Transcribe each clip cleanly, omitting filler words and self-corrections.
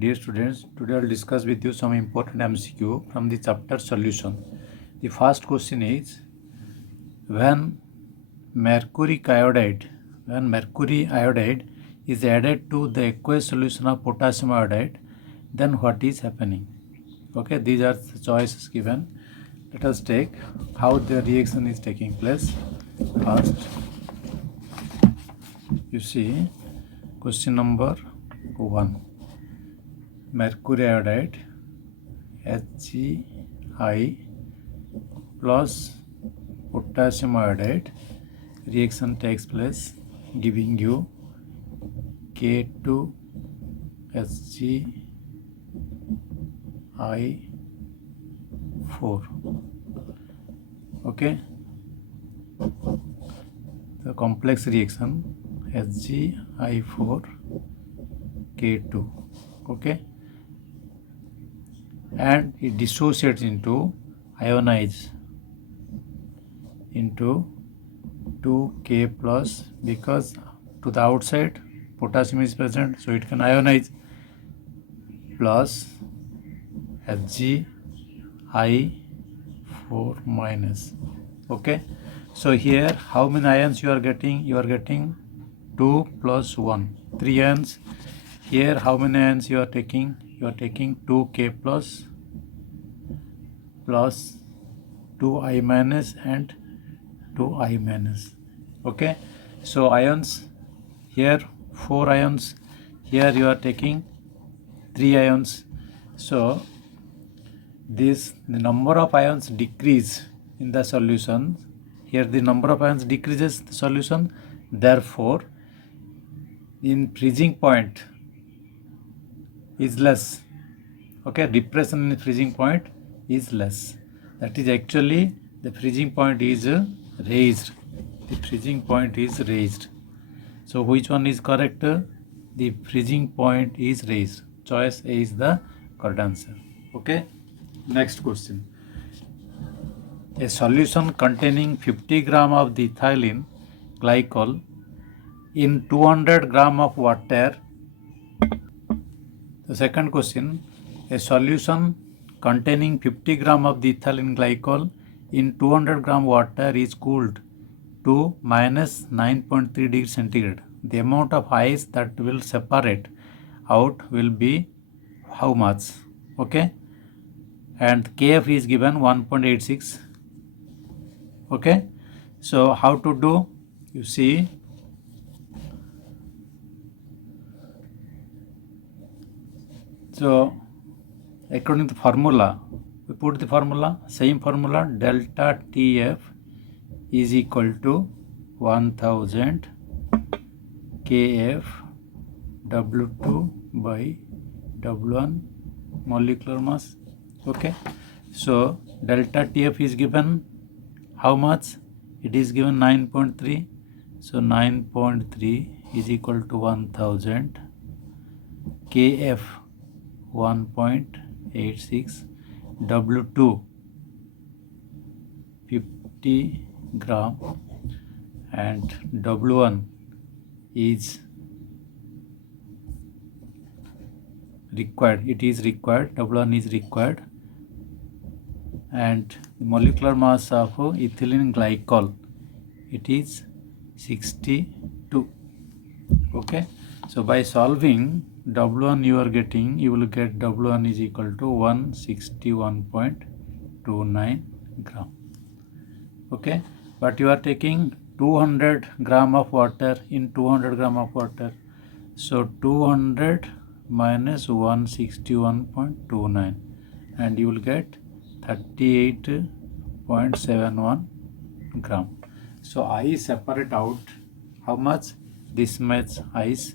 Dear students, today I will discuss with you some important MCQ from the chapter solution. The first question is, when mercury iodide is added to the aqueous solution of potassium iodide, then what is happening? Okay, these are the choices given. Let us take how the reaction is taking place. First, you see question number 1. Mercury iodide HgI plus potassium iodide reaction takes place, giving you K2HgI4. Okay, the complex reaction HgI4 K2. Okay, and it dissociates into ionize into 2K plus, because to the outside potassium is present, so it can ionize, plus HgI4 minus. Okay, so here how many ions you are getting? You are getting 2 plus 1, 3 ions. Here how many ions you are taking? You are taking 2K plus 2I minus and 2I minus. Okay, so ions here 4 ions, here you are taking 3 ions. So the number of ions decrease in the solution. Here the number of ions decreases the solution, therefore in freezing point is less. Okay, depression in freezing point is less. That is actually the freezing point is raised. The freezing point is raised. So which one is correct? The freezing point is raised. Choice A is the correct answer. Okay, next question. A solution containing 50 gram of the ethylene glycol in 200 gram of water. The second question, a solution containing 50 gram of the ethylene glycol in 200 gram water is cooled to minus 9.3 degrees centigrade. The amount of ice that will separate out will be how much? Okay, and Kf is given 1.86. Okay, so how to do? You see, so according to the formula, we put the formula, same formula, delta Tf is equal to 1000 Kf W2 by W1 molecular mass. Okay, so delta Tf is given how much? It is given 9.3. So 9.3 is equal to 1000 Kf 1.86, W2 50 gram, and W1 is required. It is required. W1 is required, and the molecular mass of ethylene glycol, it is 62. Okay, so by solving W1 you will get W1 is equal to 161.29 gram. Okay, but you are taking 200 gram of water in 200 gram of water. So 200 minus 161.29, and you will get 38.71 gram. So ice separate out how much? This much ice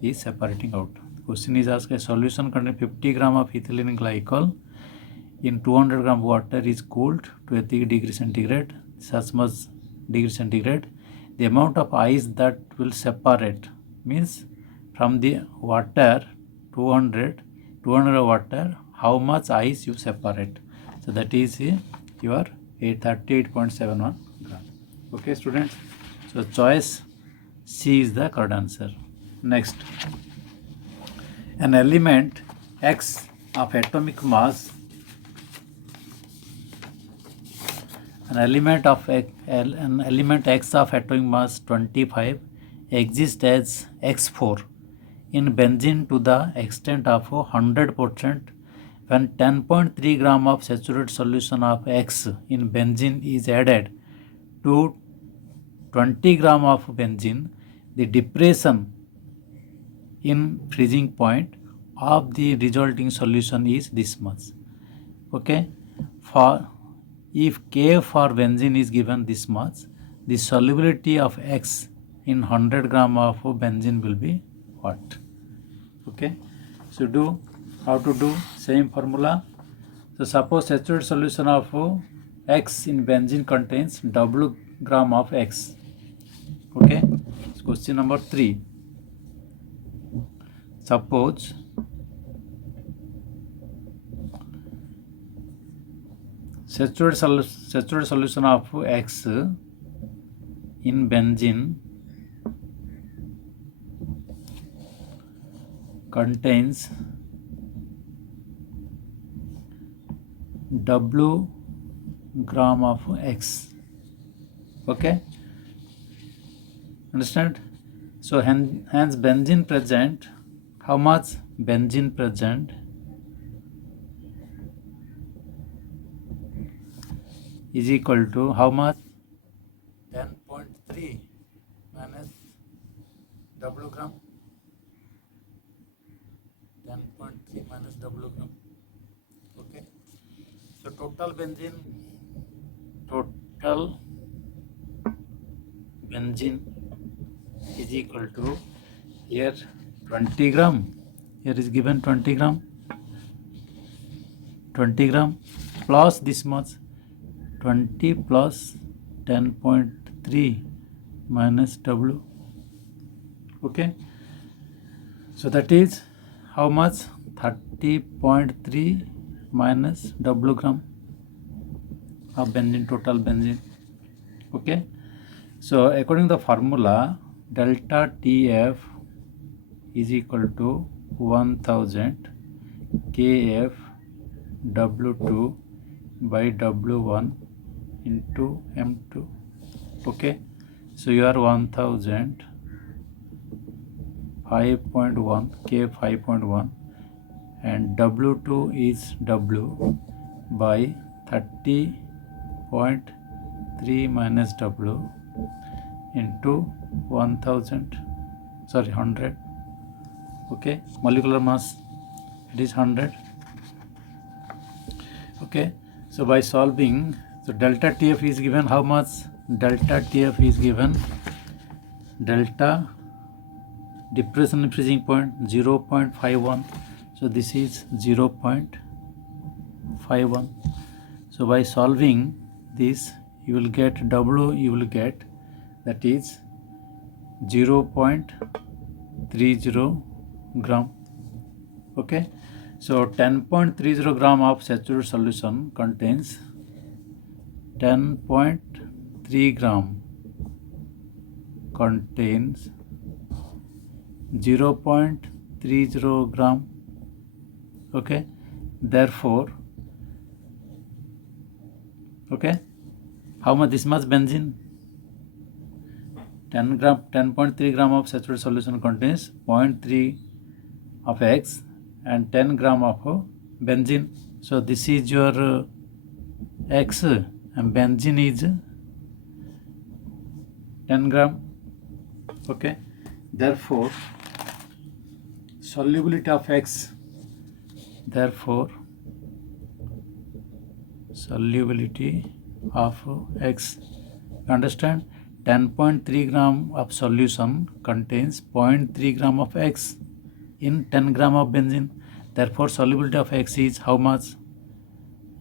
is separating out. Question is asked, a solution containing 50 gram of ethylene glycol in 200 gram water is cooled to a degree centigrade, such much degree centigrade. The amount of ice that will separate means from the water 200 water, how much ice you separate. So that is your 38.71 gram. Okay, students. So choice C is the correct answer. Next, an element x of atomic mass, an element x of atomic mass 25 exists as x4 in benzene to the extent of 100% when 10.3 gram of saturated solution of X in benzene is added to 20 gram of benzene, the depression in freezing point of the resulting solution is this much. Okay, for if K for benzene is given this much, the solubility of X in 100 gram of benzene will be what? Okay, so do how to do same formula. So suppose saturated solution of X in benzene contains W gram of X. Okay, so question number 3. Suppose saturated solution of X in benzene contains W gram of X. Okay, understand? So hence benzene present, how much benzene present is equal to how much? 10.3 minus W gram. 10.3 minus W gram. Okay, so total benzene is equal to, here 20 gram, here is given 20 gram plus this much, 20 plus 10.3 minus W. Okay, so that is how much? 30.3 minus W gram of benzene, total benzene. Okay, so according to the formula, delta TF is equal to 1000 KF W2 by W1 into M2. Okay, so you are 1000 5.1 K 5.1 and W2 is W by 30.3 minus W into 100. Okay, molecular mass, it is 100. Okay, so by solving, so delta TF is given how much? Delta TF is given delta depression in freezing point 0.51. So this is 0.51. So by solving this, you will get W, you will get, that is 0.30 gram. Okay, so 10.30 gram of saturated solution contains 10.3 gram contains 0.30 gram. Okay, therefore, okay, how much? This much benzene, 10.3 gram of saturated solution contains 0.3 of X and 10 gram of benzene. So this is your X and benzene is 10 gram. Okay, therefore solubility of X, therefore solubility of X, understand? 10.3 gram of solution contains 0.3 gram of X in 10 gram of benzene. Therefore solubility of X is how much?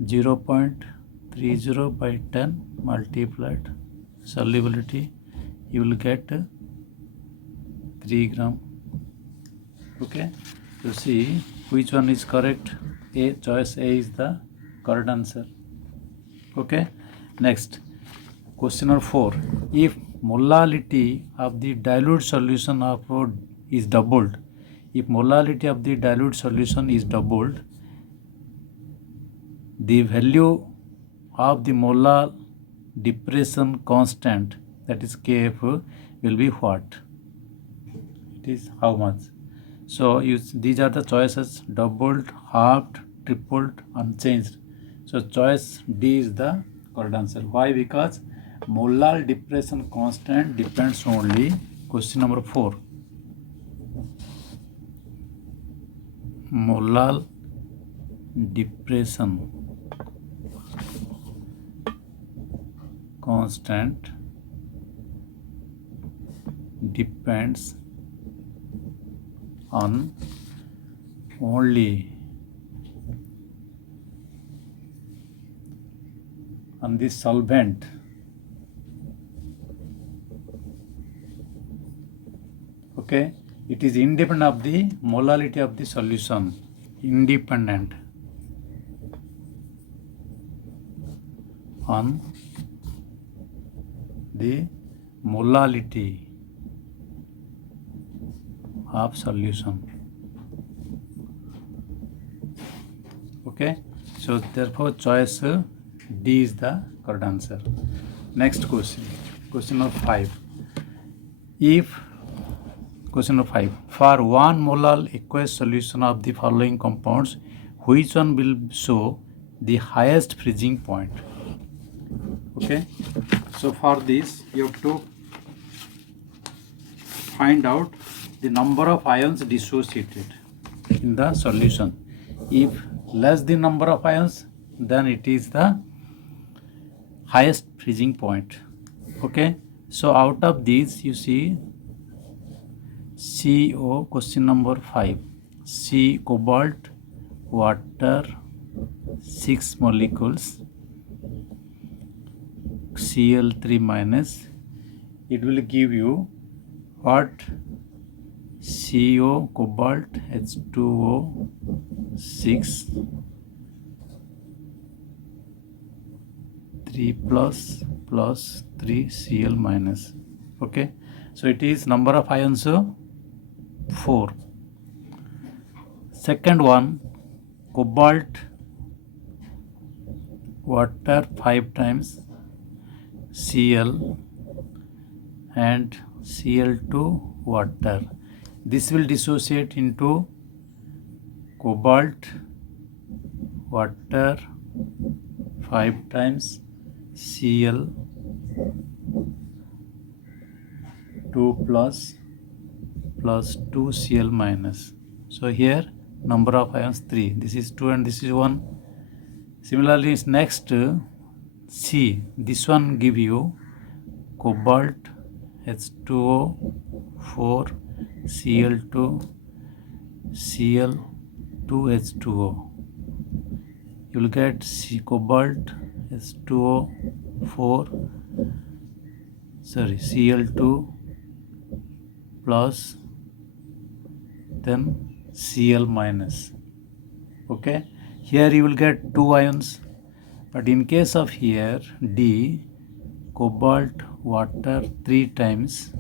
0.30 by 10 multiplied solubility, you will get 3 gram. Okay, so see which one is correct. A, choice A is the correct answer. Okay, next question number 4. If molality of the dilute solution of is doubled if molality of the dilute solution is doubled, the value of the molar depression constant, that is Kf, will be what? It is how much? So these are the choices: doubled, halved, tripled, unchanged. So choice D is the correct answer. Why? Because molar depression constant depends only, question number 4, molar depression constant depends on only on the solvent. Okay, it is independent of the molality of the solution, independent on the molality of solution. Okay, so therefore choice D is the correct answer. Next question, question number 5. Question number 5. For 1 molar aqueous solution of the following compounds, which one will show the highest freezing point? Okay, so for this you have to find out the number of ions dissociated in the solution. If less the number of ions, then it is the highest freezing point. Okay, so out of these you see CO, question number 5, C, cobalt, water, 6 molecules, Cl3 minus, it will give you what? CO, cobalt, H2O, 6, 3 plus 3 Cl minus. Okay, so it is number of ions 4. Second one, cobalt, water 5 times, Cl and Cl2 water. This will dissociate into cobalt, water 5 times, Cl 2 plus 2 Cl minus. So here number of ions 3. This is 2 and this is 1. Similarly, next C. This one give you cobalt, H2O, 4, Cl2, Cl2, H2O. You will get cobalt, H2O, 4, Cl2 plus then Cl minus. Okay, here you will get 2 ions, but in case of here D, cobalt, water 3 times,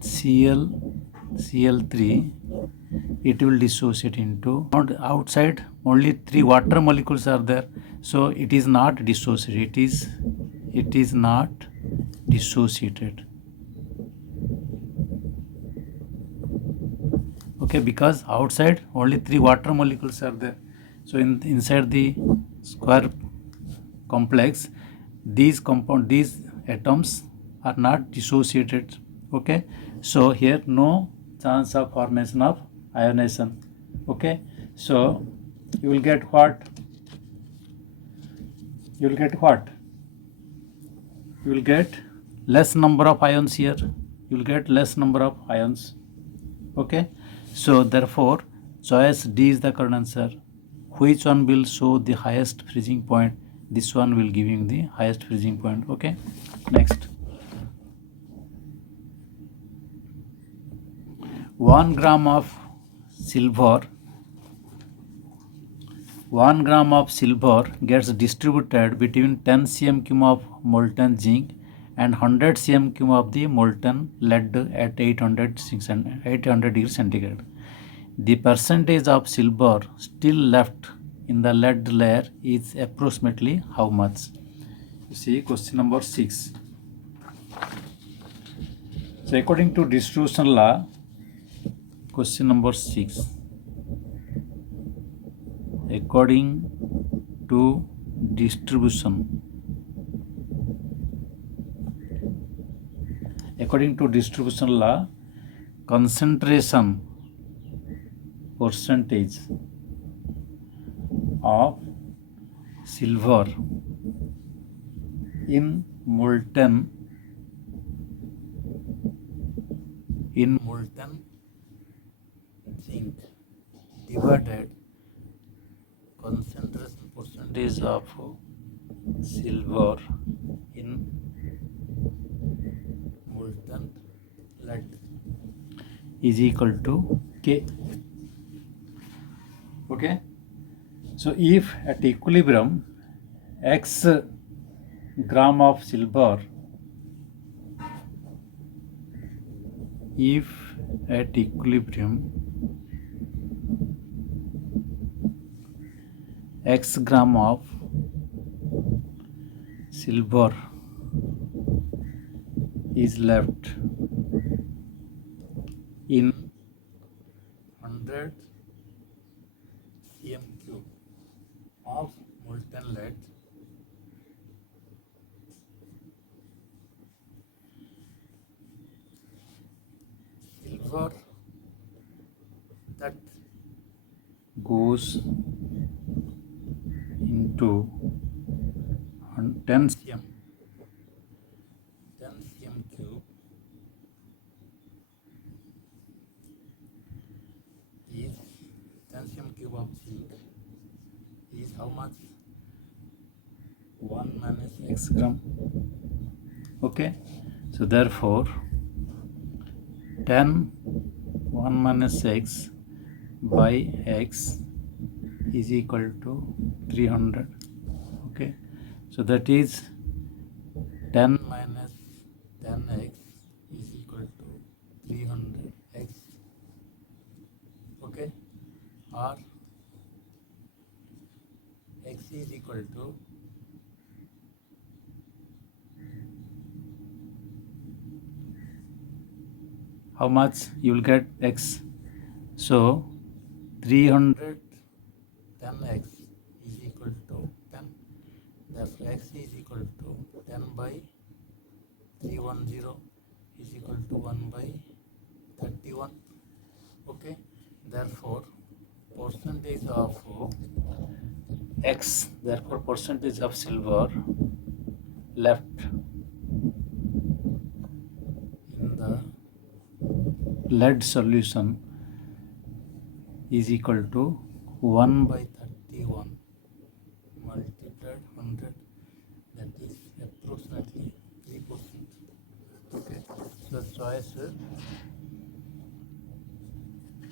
Cl3, it will dissociate into, outside only 3 water molecules are there, so it is not dissociated, it is not dissociated. Okay, because outside only 3 water molecules are there, so inside the square complex, these atoms are not dissociated. Okay, so here no chance of formation of ionization. Okay, so you will get what? You will get less number of ions here. You will get less number of ions. Okay, so therefore choice D is the correct answer. Which one will show the highest freezing point? This one will give you the highest freezing point. Okay, next. 1 gram of silver gets distributed between 10 cm cube of molten zinc and 100 cm cube of the molten lead at 800 degrees centigrade. The percentage of silver still left in the lead layer is approximately how much? You see question number 6. So according to distribution law, question number 6. According to distribution law, concentration percentage of silver in molten zinc divided concentration percentage of silver in molten lead is equal to K. Okay, so if at equilibrium X gram of silver, if at equilibrium X gram of silver is left in 100 cm cube of molten lead, silver that goes into 10 cm cube is 10 cm cube of zinc is how much? 1 minus x gram. Okay, so therefore 10 1 minus x by x is equal to 300. Okay, so that is 10 minus 10x is equal to 300x. Okay, or x is equal to how much? You will get x. So 300 10x is equal to 10. Therefore x is equal to 10 by 310 is equal to 1 by 31. Okay, therefore percentage of x, therefore percentage of silver left in the lead solution is equal to 1 by 31 multiplied 100, that is approximately 3%. Okay, so choice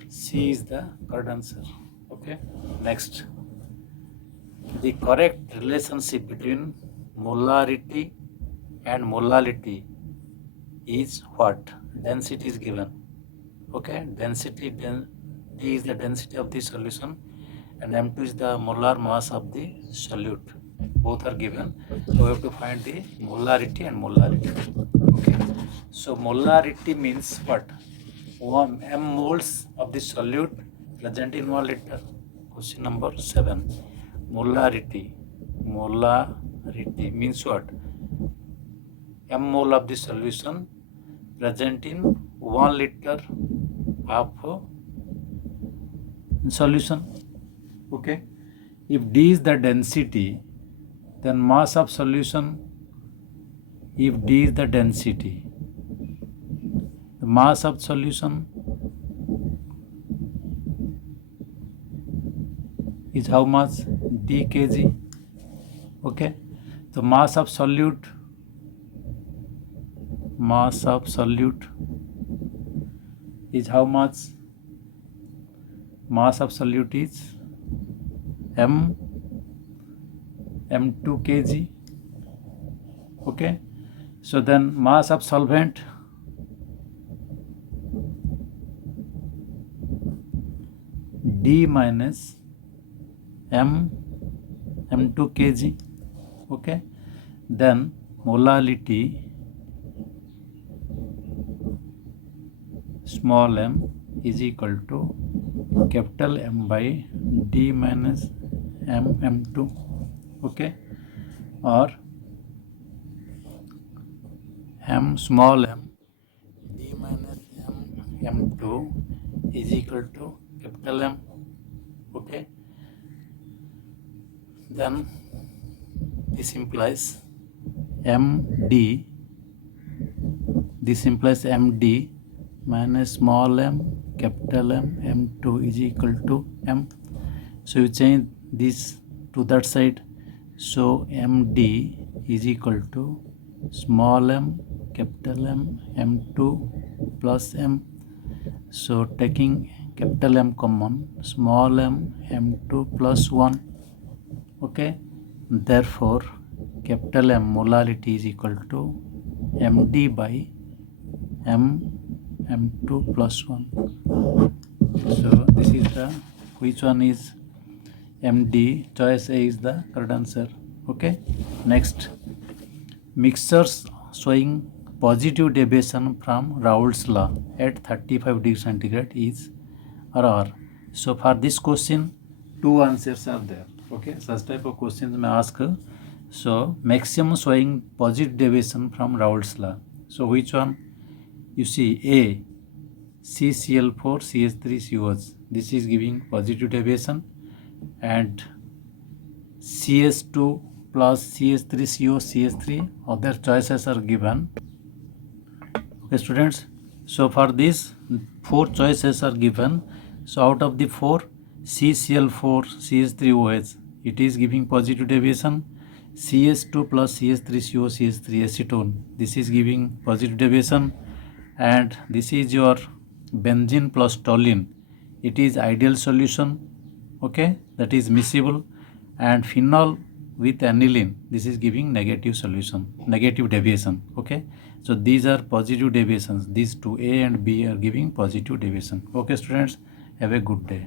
C is the correct answer. Okay, next, the correct relationship between molarity and molality is what? Density is given. Okay, density D is the density of the solution and M2 is the molar mass of the solute. Both are given. So we have to find the molarity and molality. Okay, so molarity means what? M moles of the solute present in 1 liter. Question number 7. Molarity means what? M mole of the solution present in 1 liter of solution. Okay, if D is the density, then mass of solution, if D is the density, the mass of solution is how much? D kg. Okay, the mass of solute is how much? Mass of solute is M2 kg. Okay, So then mass of solvent D minus M2 kg. Okay, then molality small m is equal to capital M by D minus M2. Okay, or m small m D minus M2 is equal to capital M. Okay, then this implies MD, MD minus small m capital M M2 is equal to M. So you change this to that side, so MD is equal to small m capital M M2 plus M. So taking capital M common, small m M2 plus 1. Okay, therefore capital M molality is equal to MD by M2 plus 1. So this is the, which one is MD? Choice A is the correct answer. Okay, next, mixtures showing positive deviation from Raoult's law at 35 degrees centigrade is RR. So for this question, two answers are there. Okay, such type of questions may ask. So maximum showing positive deviation from Raoult's law. So which one? You see A, CCl4 CH3COH. This is giving positive deviation, and CH2 plus CH3CO CH3 other choices are given. Okay students, so for this 4 choices are given. So out of the 4, CCl4 CH3OH, it is giving positive deviation. CH2 plus CH3CO CH3 acetone, this is giving positive deviation. And this is your benzene plus toluene, it is ideal solution. Okay, that is miscible. And phenol with aniline, this is giving negative solution, negative deviation. Okay, so these are positive deviations. These two, A and B, are giving positive deviation. Okay students, have a good day.